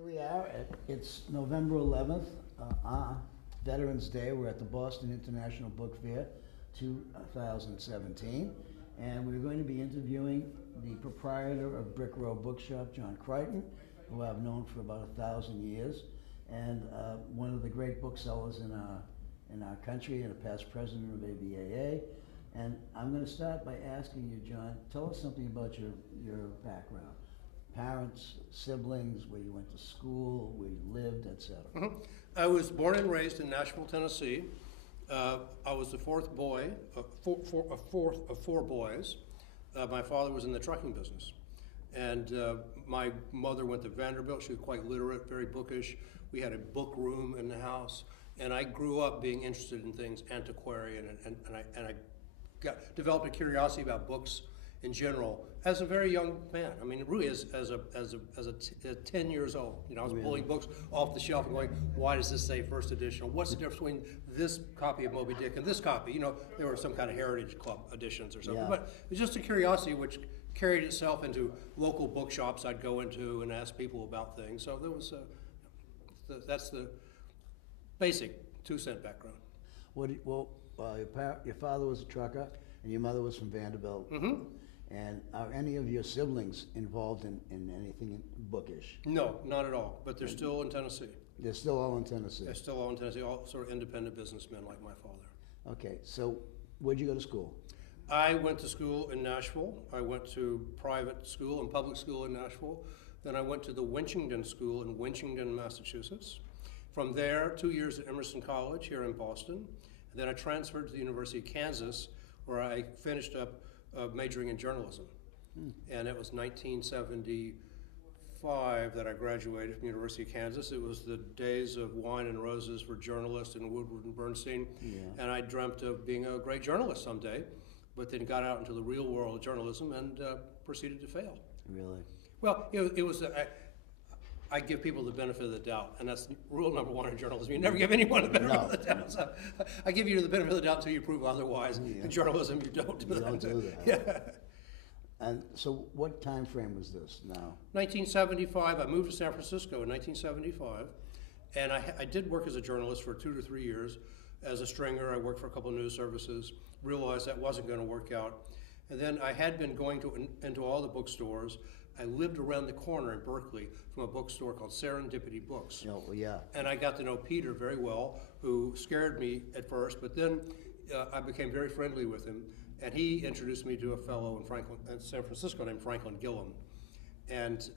Here we are. It's November 11th, Veterans Day. We're at the Boston International Book Fair 2017, and we're going to be interviewing the proprietor of Brick Row Bookshop, John Crichton, who I've known for about 1,000 years, and one of the great booksellers in our country, and a past president of ABAA. And I'm going to start by asking you, John, tell us something about your background. Parents, siblings, where you went to school, where you lived, etc. Mm-hmm. I was born and raised in Nashville, Tennessee. I was the fourth boy, fourth of four boys. My father was in the trucking business. And my mother went to Vanderbilt. She was quite literate, very bookish. We had a book room in the house. And I grew up being interested in things antiquarian, and I developed a curiosity about books in general as a very young man. I mean, really as 10 years old. You know, I was pulling books off the shelf and going, why does this say first edition? What's the difference between this copy of Moby Dick and this copy? You know, there were some kind of Heritage Club editions or something. Yeah. But it was just a curiosity which carried itself into local bookshops I'd go into and ask people about things. So there was that's the basic 2-cent background. Your father was a trucker and your mother was from Vanderbilt. Mm-hmm. And are any of your siblings involved in anything bookish? No, not at all. But they're still in Tennessee. They're still all in Tennessee? They're still all in Tennessee, all sort of independent businessmen like my father. Okay, so where'd you go to school? I went to school in Nashville. I went to private school and public school in Nashville. Then I went to the Winchington School in Winchington, Massachusetts. From there, 2 years at Emerson College here in Boston. And then I transferred to the University of Kansas, where I finished up majoring in journalism. And it was 1975 that I graduated from the University of Kansas. It was the days of wine and roses for journalists in Woodward and Bernstein. Yeah. And I dreamt of being a great journalist someday, but then got out into the real world of journalism and proceeded to fail. Really? Well, it was I give people the benefit of the doubt, and that's rule number one in journalism. You never give anyone the benefit of the doubt. So I give you the benefit of the doubt until you prove otherwise. Yeah. In journalism, you don't do that. You don't do that. Yeah. And so what time frame was this now? 1975. I moved to San Francisco in 1975, and I did work as a journalist for 2 to 3 years. As a stringer, I worked for a couple of news services, realized that wasn't going to work out. And then I had been going into all the bookstores. I lived around the corner in Berkeley from a bookstore called Serendipity Books. Oh, yeah. And I got to know Peter very well, who scared me at first, but then I became very friendly with him. And he introduced me to a fellow in San Francisco named Franklin Gilliam. And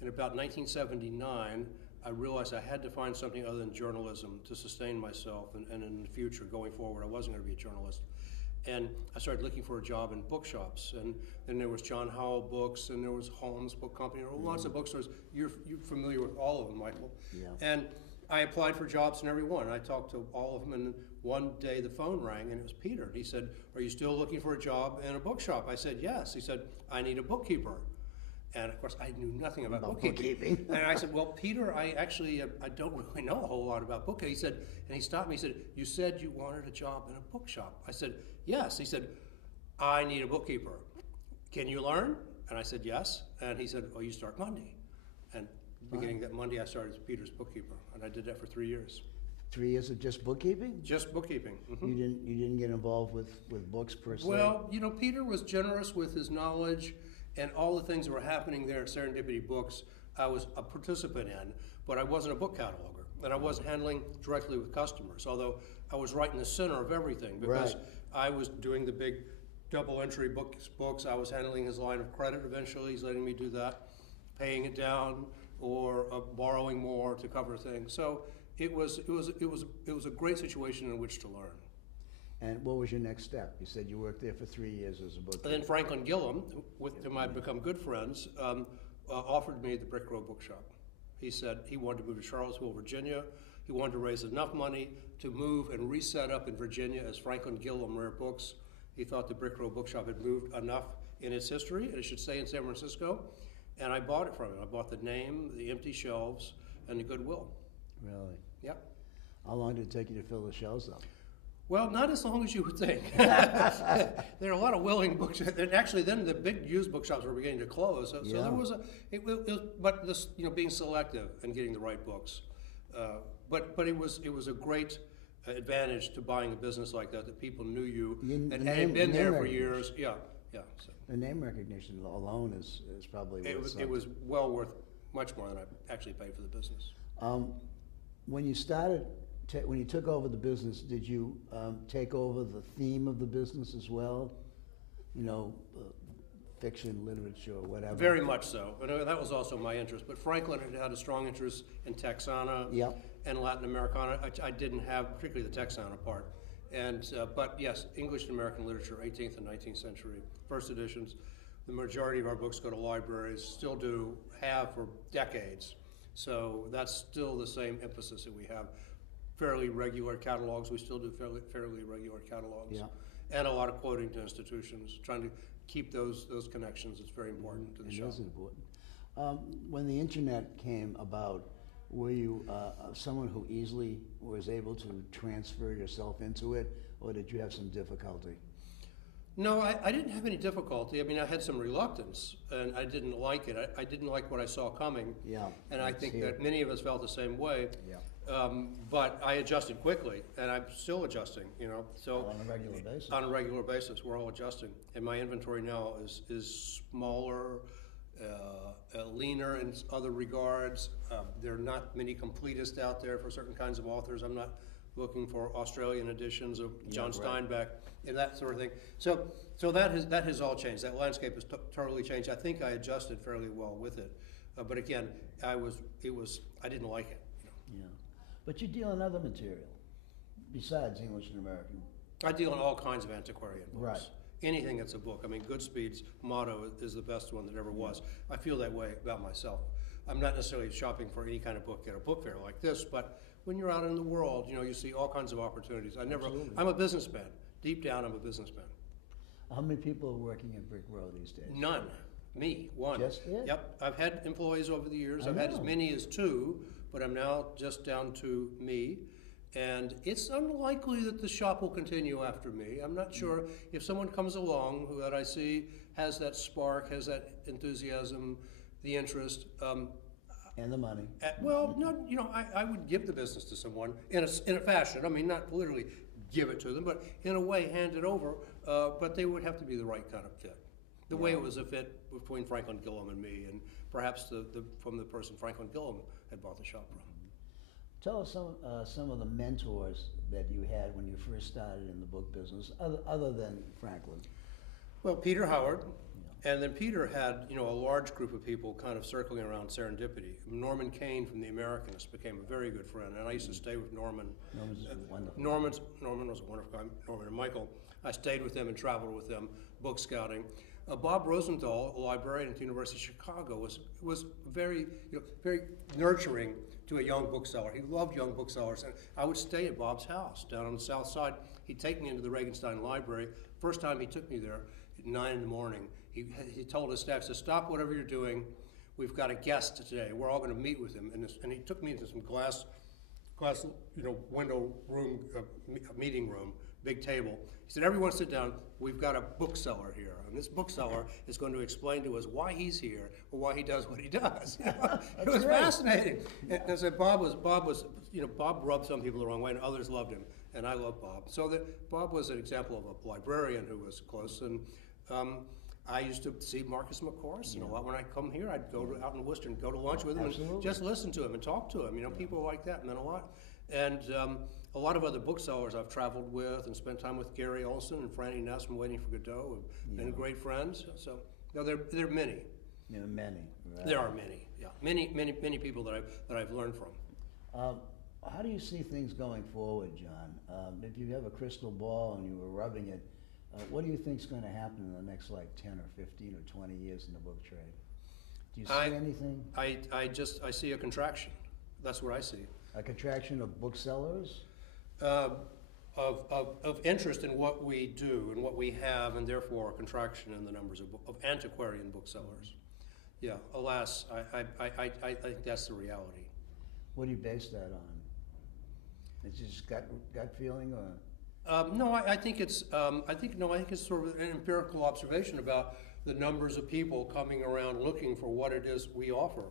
in about 1979, I realized I had to find something other than journalism to sustain myself, and in the future, going forward, I wasn't going to be a journalist. And I started looking for a job in bookshops, and then there was John Howell Books, and there was Holmes Book Company, there were lots of bookstores. You're familiar with all of them, Michael. Yeah. And I applied for jobs in every one. I talked to all of them, and one day the phone rang, and it was Peter. He said, "Are you still looking for a job in a bookshop?" I said, "Yes." He said, "I need a bookkeeper." And of course, I knew nothing about bookkeeping. And I said, "Well, Peter, I don't really know a whole lot about bookkeeping." He said, and he stopped me. He said, "You said you wanted a job in a bookshop." I said, "Yes." He said, "I need a bookkeeper. Can you learn?" And I said, "Yes." And he said, "Oh, you start Monday." And beginning that Monday, I started as Peter's bookkeeper, and I did that for 3 years. 3 years of just bookkeeping? Just bookkeeping. Mm-hmm. You didn't get involved with books per se? Well, you know, Peter was generous with his knowledge. And all the things that were happening there at Serendipity Books, I was a participant in, but I wasn't a book cataloger, and I wasn't handling directly with customers, although I was right in the center of everything, because I was doing the big double entry books. I was handling his line of credit eventually. He's letting me do that, paying it down, or borrowing more to cover things. So it was a great situation in which to learn. And what was your next step? You said you worked there for 3 years as a bookkeeper. And then Franklin Gilliam, with whom I'd become good friends, offered me the Brick Row Bookshop. He said he wanted to move to Charlottesville, Virginia. He wanted to raise enough money to move and reset up in Virginia as Franklin Gilliam Rare Books. He thought the Brick Row Bookshop had moved enough in its history, and it should stay in San Francisco. And I bought it from him. I bought the name, the empty shelves, and the goodwill. Really? Yep. How long did it take you to fill the shelves up? Well, not as long as you would think. There are a lot of willing bookshops. And actually, then the big used bookshops were beginning to close. So Yeah. there was but this, being selective and getting the right books. But it was a great advantage to buying a business like that people knew you and had been there for years. Yeah. So The name recognition alone is probably worth something. it was well worth much more than I actually paid for the business. When you started, when you took over the business, did you take over the theme of the business as well? Fiction, literature, whatever. Very much so. And that was also my interest. But Franklin had a strong interest in Texana and Latin Americana. I didn't have, particularly the Texana part. But yes, English and American literature, 18th and 19th century, first editions. The majority of our books go to libraries, still do, have for decades. So that's still the same emphasis that we have. Fairly regular catalogs, we still do fairly regular catalogs. Yeah. And a lot of quoting to institutions, trying to keep those connections. It's very important to the shop. It is important. When the internet came about, were you someone who easily was able to transfer yourself into it, or did you have some difficulty? No, I didn't have any difficulty. I mean, I had some reluctance, and I didn't like it. I didn't like what I saw coming. Yeah. And I think that many of us felt the same way. Yeah. But I adjusted quickly, and I'm still adjusting, So On a regular basis. On a regular basis, we're all adjusting. And my inventory now is smaller, leaner in other regards. There are not many completists out there for certain kinds of authors. I'm not looking for Australian editions of John Steinbeck and that sort of thing. So that has all changed. That landscape has totally changed. I think I adjusted fairly well with it. But again, I didn't like it. Yeah. But you deal in other material besides English and American. I deal in all kinds of antiquarian books. Right. Anything that's a book. I mean, Goodspeed's motto is the best one that ever was. I feel that way about myself. I'm not necessarily shopping for any kind of book at a book fair like this, but when you're out in the world, you see all kinds of opportunities. I'm a businessman. Deep down, I'm a businessman. How many people are working at Brick Row these days? None. Me, one. Just it? Yep. I've had employees over the years. I've I had as know. many as 2, but I'm now just down to me. And it's unlikely that the shop will continue after me. I'm not sure if someone comes along who that I see has that spark, has that enthusiasm, the interest. And the money. Well, no, I would give the business to someone in a fashion. I mean, not literally give it to them, but in a way hand it over. But they would have to be the right kind of fit. The way it was a fit between Franklin Gilliam and me, and perhaps from the person Franklin Gilliam had bought the shop from. Tell us some of the mentors that you had when you first started in the book business, other than Franklin. Well, Peter Howard, and then Peter had a large group of people kind of circling around Serendipity. Norman Kane from The Americanist became a very good friend, and I used to stay with Norman. Norman's wonderful. Norman was a wonderful guy. Norman and Michael. I stayed with them and traveled with them, book scouting. Bob Rosenthal, a librarian at the University of Chicago, was very very nurturing to a young bookseller. He loved young booksellers, and I would stay at Bob's house down on the south side. He'd take me into the Regenstein Library. First time he took me there at 9 in the morning, he told his staff, said, "Stop whatever you're doing. We've got a guest today. We're all going to meet with him." And he took me into some glass window room, meeting room, big table. He said, "Everyone sit down. We've got a bookseller here, and this bookseller is going to explain to us why he's here or why he does what he does." It was fascinating. And I said, Bob rubbed some people the wrong way, and others loved him, and I love Bob. So Bob was an example of a librarian who was close, and I used to see Marcus McCorris, a lot. When I come here, I'd go out in Worcester and go to lunch with him and just listen to him and talk to him. People like that meant a lot. And a lot of other booksellers I've traveled with and spent time with. Gary Olson and Franny Ness from Waiting for Godot have been great friends. So there are many. There are many. Right? There are many. Yeah, many people that I've learned from. How do you see things going forward, John? If you have a crystal ball and you were rubbing it, what do you think is going to happen in the next 10 or 15 or 20 years in the book trade? Do you see anything? I see a contraction. That's what I see. A contraction of booksellers? Of interest in what we do and what we have, and therefore a contraction in the numbers of antiquarian booksellers. Yeah, alas, I think that's the reality. What do you base that on? It's just gut feeling, or? No, I think it's, I think it's sort of an empirical observation about the numbers of people coming around looking for what it is we offer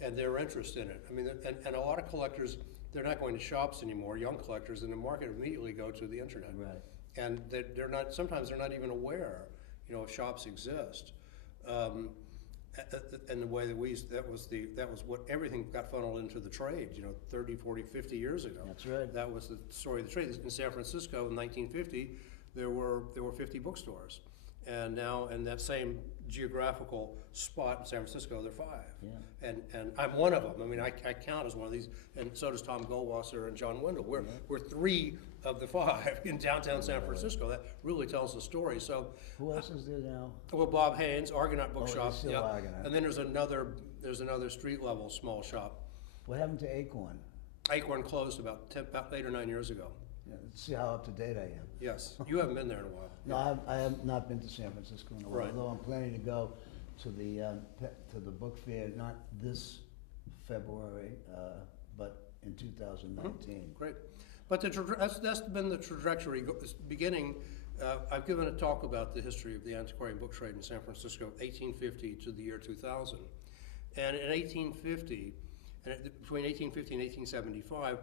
and their interest in it. I mean, and a lot of collectors, they're not going to shops anymore, young collectors in the market immediately go to the internet. Right. And they're not, sometimes they're not even aware, if shops exist. And the way that that was what everything got funneled into the trade, 30, 40, 50 years ago. That's right. That was the story of the trade. In San Francisco in 1950, there were 50 bookstores. And now in that same geographical spot in San Francisco, there are 5. Yeah. And I'm one of them. I mean, I count as one of these, and so does Tom Goldwasser and John Wendell. We're 3 of the 5 in downtown San Francisco. That really tells the story. So, who else is there now? well, Bob Haynes, Argonaut Bookshop. Still yeah. Argonaut. And then there's another street level small shop. What happened to Acorn? Acorn closed about 8 or 9 years ago. Yeah, let's see how up to date I am. Yes, you haven't been there in a while. No, I have not been to San Francisco in a while, Right. although I'm planning to go to the book fair, not this February, but in 2019. Great. But that's been the trajectory. Beginning, I've given a talk about the history of the antiquarian book trade in San Francisco, 1850 to the year 2000. And in 1850, between 1850 and 1875,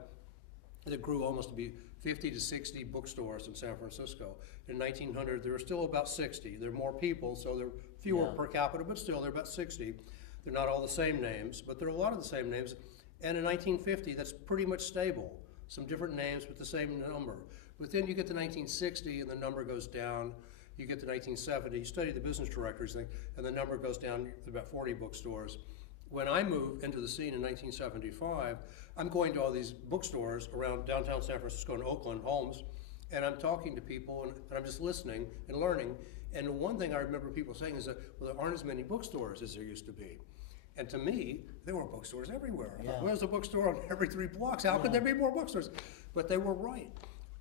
it grew almost to be 50 to 60 bookstores in San Francisco. In 1900, there were still about 60. There are more people, so there are fewer per capita, but still there are about 60. They're not all the same names, but there are a lot of the same names. And in 1950, that's pretty much stable. Some different names, but the same number. But then you get to 1960, and the number goes down. You get to 1970, you study the business directories, and the number goes down to about 40 bookstores. When I moved into the scene in 1975, I'm going to all these bookstores around downtown San Francisco and Oakland, Holmes, and I'm talking to people, and I'm just listening and learning. And one thing I remember people saying is that, well, there aren't as many bookstores as there used to be. And to me, there were bookstores everywhere. Yeah. Where's a bookstore on every 3 blocks? How could there be more bookstores? But they were right.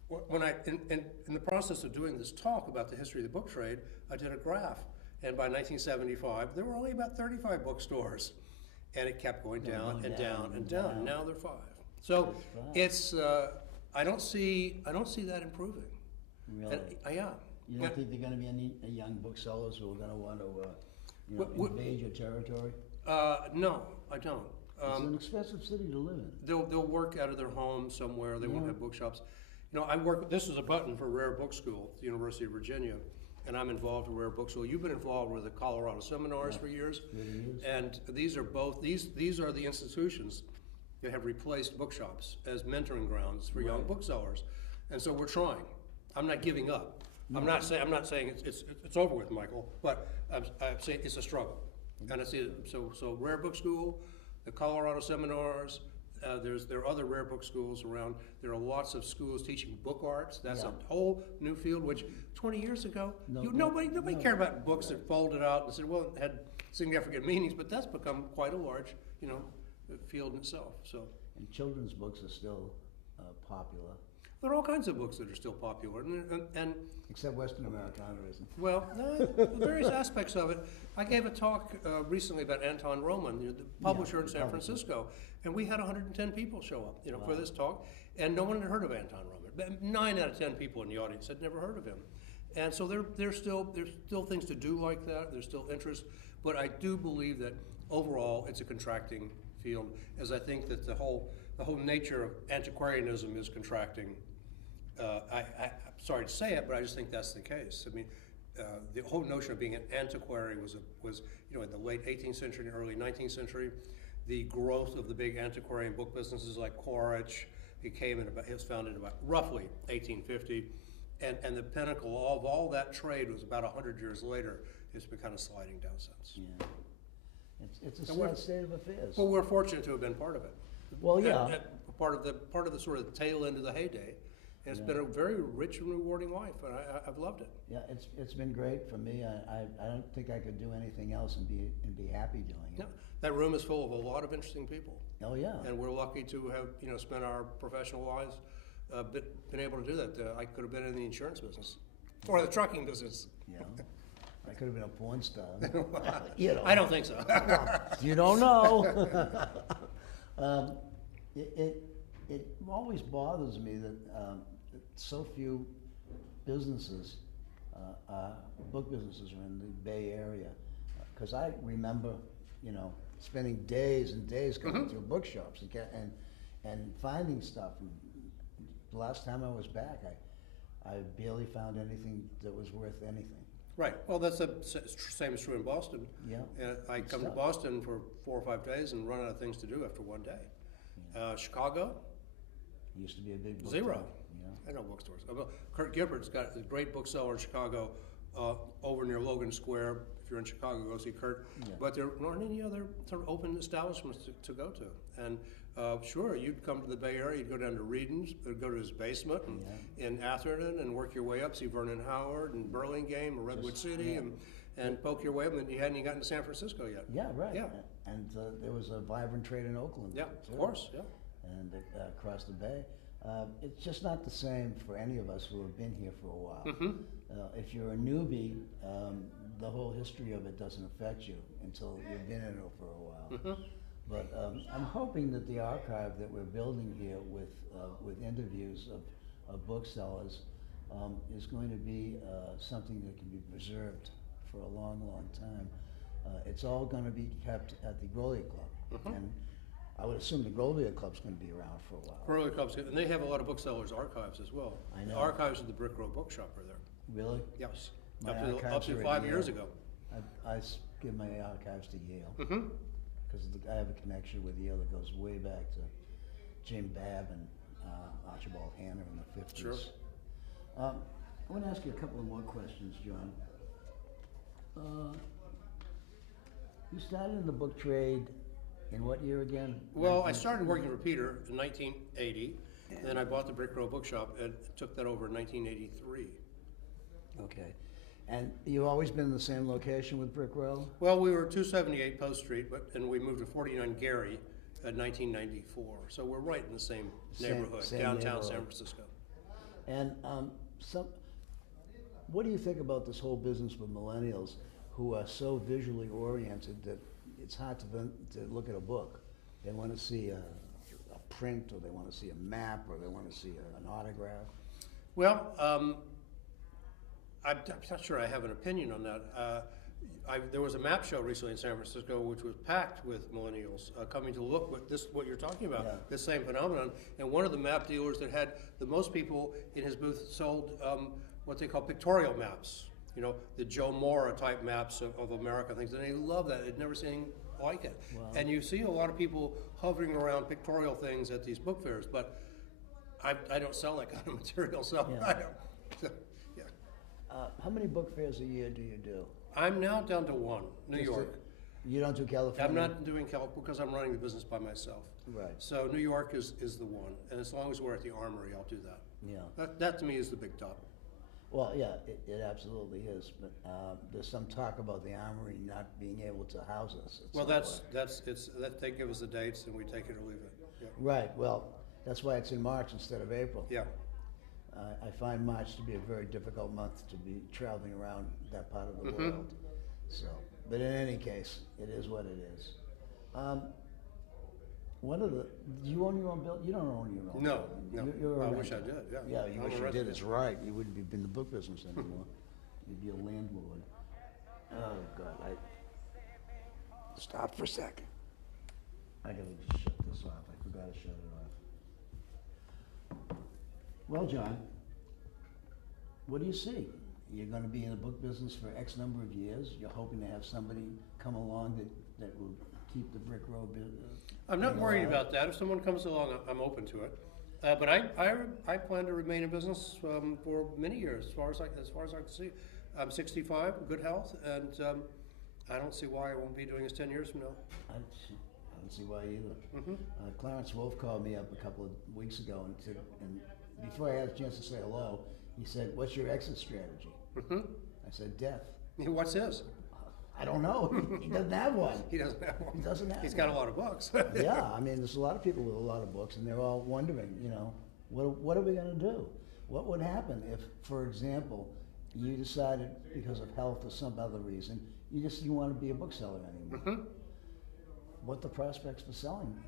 When in the process of doing this talk about the history of the book trade, I did a graph. And by 1975, there were only about 35 bookstores. And it kept going down and down and down. Now there are 5. So it's I don't see that improving. Really? Yeah. You don't think there are going to be any young booksellers who are going to want to invade your territory? No, I don't. It's an expensive city to live in. They'll work out of their home somewhere. They won't have bookshops. I work. This is a button for Rare Book School at the University of Virginia, and I'm involved with Rare Book School. You've been involved with the Colorado Seminars for years, and these are the institutions that have replaced bookshops as mentoring grounds for young booksellers, and so we're trying. I'm not giving up. I'm not saying it's over with, Michael, but I'm saying it's a struggle. And I see so Rare Book School, the Colorado Seminars. There are other rare book schools around. There are lots of schools teaching book arts. That's a whole new field, which 20 years ago, nobody cared about books that folded out and said, well, it had significant meanings, but that's become quite a large, field in itself. So. And children's books are still popular. There are all kinds of books that are still popular, and except Western Americana isn't. Well, various aspects of it. I gave a talk recently about Anton Roman, the publisher in San Francisco, and we had 110 people show up, for this talk, and no one had heard of Anton Roman. 9 out of 10 people in the audience had never heard of him, and so there's still things to do like that. There's still interest, but I do believe that overall it's a contracting field, as I think that the whole nature of antiquarianism is contracting. I'm sorry to say it, but I just think that's the case. I mean, the whole notion of being an antiquary was in the late 18th century and early 19th century. The growth of the big antiquarian book businesses like Quaritch, it was founded about roughly 1850, and the pinnacle of all that trade was about 100 years later. It's been kind of sliding down since. Yeah, it's a sad state of affairs. Well, we're fortunate to have been part of it. Well, yeah. And part of the sort of tail end of the heyday. And it's been a very rich and rewarding life, and I've loved it. Yeah, it's been great for me. I don't think I could do anything else and be happy doing it. No, that room is full of a lot of interesting people. Oh yeah. And we're lucky to have spent our professional lives been able to do that. I could have been in the insurance business or the trucking business. Yeah. I could have been a porn star. I don't think so. You don't know. It always bothers me that so few businesses, book businesses are in the Bay Area. Because I remember, spending days and days going through bookshops and finding stuff. And the last time I was back, I barely found anything that was worth anything. Right. Well, that's the same is true in Boston. Yeah. I come to Boston for 4 or 5 days and run out of things to do after one day. Yeah. Chicago? Used to be a big book Zero. town, yeah. I know bookstores. Kurt Gibbert's got a great bookseller in Chicago, over near Logan Square. If you're in Chicago, go see Kurt. Yeah. But there aren't any other sort of open establishments to go to. And sure, you'd come to the Bay Area, you'd go down to Reedon's, go to his basement in Atherton and work your way up, see Vernon Howard and Burlingame or Redwood City and poke your way up, and you hadn't even gotten to San Francisco yet. Yeah, right. Yeah. And there was a vibrant trade in Oakland. Yeah, too. of course, yeah. And across the bay. It's just not the same for any of us who have been here for a while. If you're a newbie, the whole history of it doesn't affect you until you've been in it for a while. But I'm hoping that the archive that we're building here with interviews of booksellers is going to be something that can be preserved for a long, long time. It's all going to be kept at the Grolier Club. And I would assume the Grolier Club's going to be around for a while. Grolier Club's good, and they have a lot of booksellers' archives as well. I know. The archives of the Brick Road Bookshop are there. Really? Yes. My Up archives to are at 5 Yale. years ago. I give my archives to Yale because I have a connection with Yale that goes way back to Jim Babb and Archibald Hanna in the 50s. Sure. I want to ask you a couple of more questions, John. You started in the book trade in what year again? Well, I started working for Peter in 1980, and then I bought the Brick Road Bookshop and took that over in 1983. Okay. And you've always been in the same location with Brick Row? Well, we were 278 Post Street, and we moved to 49 Gary in 1994. So we're right in the same neighborhood, downtown neighborhood. San Francisco. And what do you think about this whole business with millennials who are so visually oriented that it's hard to look at a book? They want to see a print, or they want to see a map, or they want to see an autograph. Well, I'm not sure I have an opinion on that. There was a map show recently in San Francisco which was packed with millennials coming to look what you're talking about, this same phenomenon. And one of the map dealers that had the most people in his booth sold what they call pictorial maps. The Joe Mora type maps of America, things, and they love that. They'd never seen anything like it. Wow. And you see a lot of people hovering around pictorial things at these book fairs, but I don't sell that kind of material, so Yeah. I don't. How many book fairs a year do you do? I'm now down to one, New Just York. You don't do California? I'm not doing California because I'm running the business by myself. Right. So New York is the one, and as long as we're at the Armory, I'll do that. Yeah. That to me is the big top. Well, yeah, it absolutely is. But there's some talk about the Armory not being able to house us. Well, they give us the dates, and we take it or leave it. Yeah. Right. Well, that's why it's in March instead of April. Yeah. I find March to be a very difficult month to be traveling around that part of the world. So, but in any case, it is what it is. Do you own your own building? You don't own your own No, building. no. You're a I wish I renter. did. Yeah. Yeah, you I'm wish a you did. resident. It's right. You wouldn't be in the book business anymore. You'd be a landlord. Oh God! Stop for a second. I gotta just shut this off. I forgot to shut it off. Well, John, what do you see? You're going to be in the book business for X number of years. You're hoping to have somebody come along that will keep the Brick Road business. I'm not worried about that. If someone comes along, I'm open to it. But I plan to remain in business for many years, as far as I can see. I'm 65, good health, and I don't see why I won't be doing this 10 years from now. I don't see why either. Clarence Wolfe called me up a couple of weeks ago and before I had a chance to say hello, he said, "What's your exit strategy?" I said, "Death." What's his? I don't know. He doesn't have one. He doesn't have one. He doesn't have He's one. got a lot of books. Yeah, I mean, there's a lot of people with a lot of books, and they're all wondering, what are we going to do? What would happen if, for example, you decided because of health or some other reason, you want to be a bookseller anymore? What the prospects for selling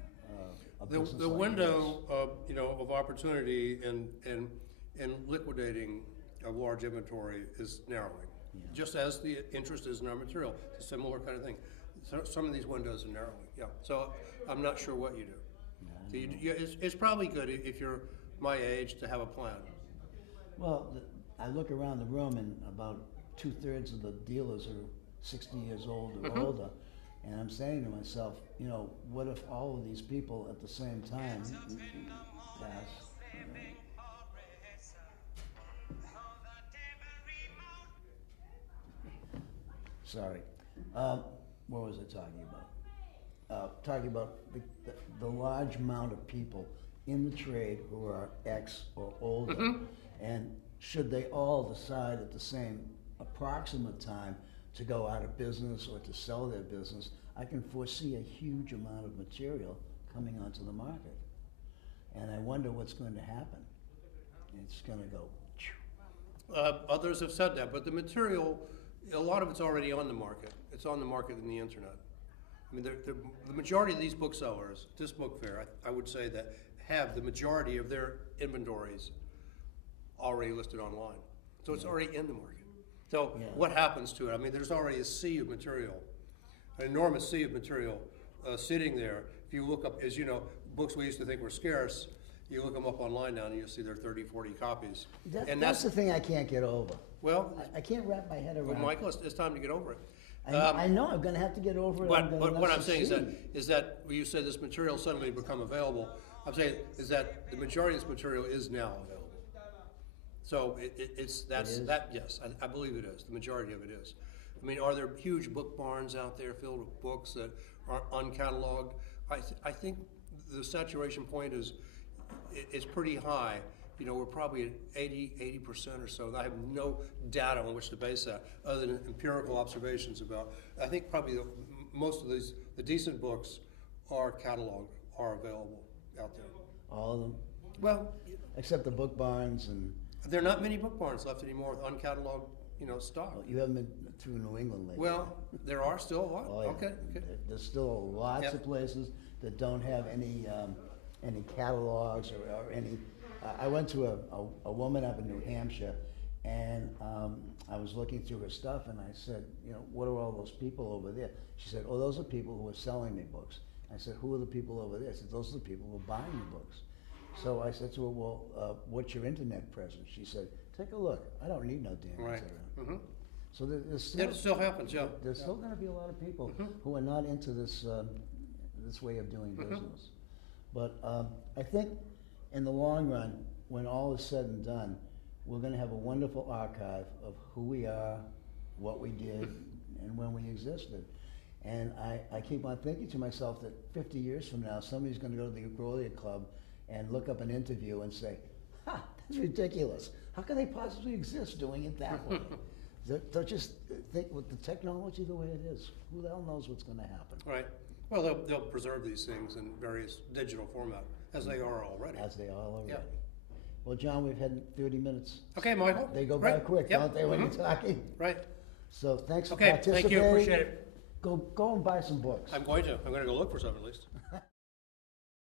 a business The like window of opportunity in liquidating of large inventory is narrowing, Yeah. just as the interest is in our material. It's a similar kind of thing. So some of these windows are narrowing, yeah. So I'm not sure what you do. So it's probably good if you're my age to have a plan. Well, I look around the room and about 2/3 of the dealers are 60 years old or older. And I'm saying to myself, you know, what if all of these people at the same time pass? Sorry. What was I talking about? Talking about the large amount of people in the trade who are X or older. And should they all decide at the same approximate time to go out of business or to sell their business, I can foresee a huge amount of material coming onto the market. And I wonder what's going to happen. It's going to go. Others have said that, but the material, a lot of it's already on the market. It's on the market in the internet. I mean, the majority of these booksellers, this book fair, I would say that have the majority of their inventories already listed online. So it's already in the market. So what happens to it? I mean, there's already a sea of material, an enormous sea of material sitting there. If you look up, as you know, books we used to think were scarce, you look them up online now and you'll see there are 30, 40 copies. That's the thing I can't get over. Well, I can't wrap my head around. Well, Michael, it's time to get over it. I know I'm going to have to get over it. But what I'm saying is that when you say this material suddenly become available, I'm saying is that the majority of this material is now available. So yes, I believe it is. The majority of it is. I mean, are there huge book barns out there filled with books that are uncatalogued? I think the saturation point is pretty high. You know, we're probably at 80% or so. I have no data on which to base that, other than empirical observations about. I think probably most of the decent books are cataloged, are available out there. All of them? Well, except the book barns and. There are not many book barns left anymore with uncatalogued, stock. Well, you haven't been through New England lately. Well, there are still a lot. Oh, yeah. Okay. There's still lots of places that don't have any catalogs or any. I went to a woman up in New Hampshire, and I was looking through her stuff, and I said, what are all those people over there? She said, oh, those are people who are selling me books. I said, who are the people over there? I said, those are the people who are buying the books. So I said to her, well, what's your internet presence? She said, take a look. I don't need no damn internet. Mm-hmm. So there's still, it still happens, yeah. There's still going to be a lot of people who are not into this this way of doing business. But I think in the long run, when all is said and done, we're going to have a wonderful archive of who we are, what we did, and when we existed. And I keep on thinking to myself that 50 years from now, somebody's going to go to the Agrolia Club and look up an interview and say, ha, that's ridiculous. How can they possibly exist doing it that way? They'll just think with the technology the way it is, who the hell knows what's going to happen? Right. Well, they'll preserve these things in various digital format, as they are already. As they are already. Yeah. Well, John, we've had 30 minutes. Okay, Michael. They go by quick, don't they, when you're talking? Right. So thanks for participating. Thank you, appreciate it. Go and buy some books. I'm going to go look for some at least.